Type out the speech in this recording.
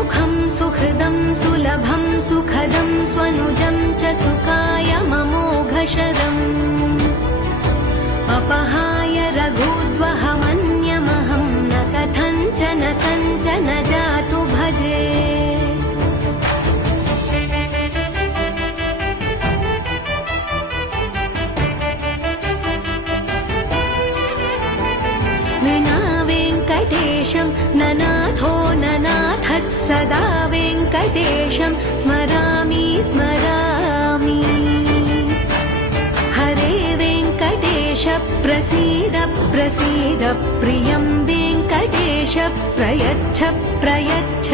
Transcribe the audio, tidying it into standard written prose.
सुखं सुहृदं सुलभं सुखदं स्वनुजं च सुखाय ममोघशरम् अपहाय रघुद्वहमन्यमहं न कथञ्चन कञ्चन जातु भजे। विना वेङ्कटेशं ननाथो ननाथः सदा वेङ्कटेशं स्मरामि स्मरामि। हरे वेङ्कटेश प्रसीद प्रसीद प्रियं वेङ्कटेश प्रयच्छ प्रयच्छ।